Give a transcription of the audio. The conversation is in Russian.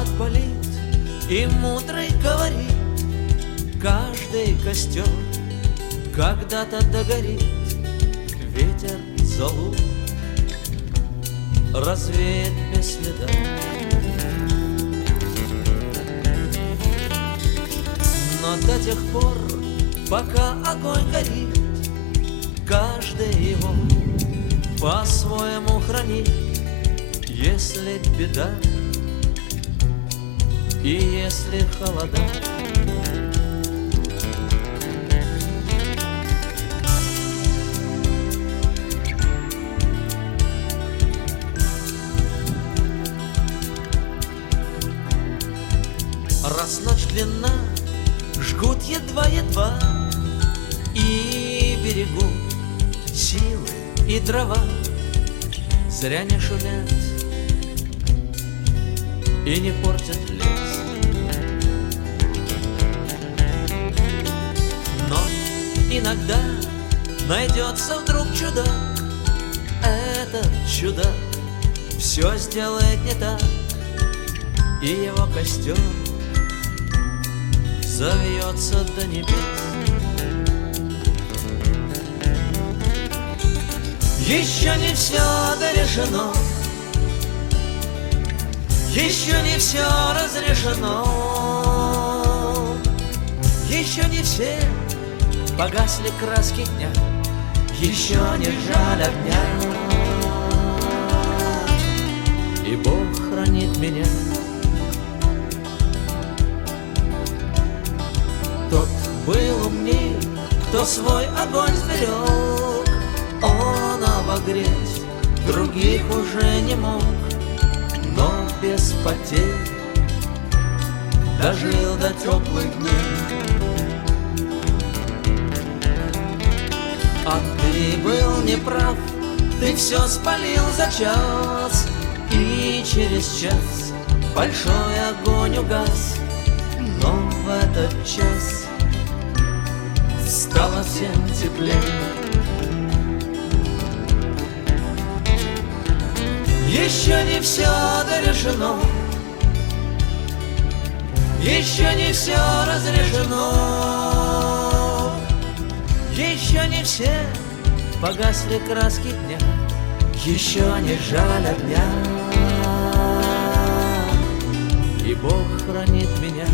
отболит, и мудрый говорит: каждый костер когда-то догорит. Ветер золу развеет без следа. Но до тех пор, пока огонь горит, каждый его по-своему хранит. Если беда и если холода, раз ночь длинна, жгут едва-едва, и берегут силы и дрова. Зря не шумят и не портят лес. Но иногда найдется вдруг чудак. Этот чудак все сделает не так, и его костер завьется до небес. Еще не все дорешено, еще не все разрешено, еще не все погасли краски дня, еще не жаль огня. И Бог хранит меня. Тот был умней, кто свой огонь сберег, он обогреть других уже не мог, но без потерь дожил до теплых дней. А ты был неправ, ты все спалил за час, и через час большой огонь угас. Но в этот час стало всем теплее. Еще не все дорешено, еще не все разрешено, еще не все погасли краски дня, еще не жаль огня. И Бог хранит меня.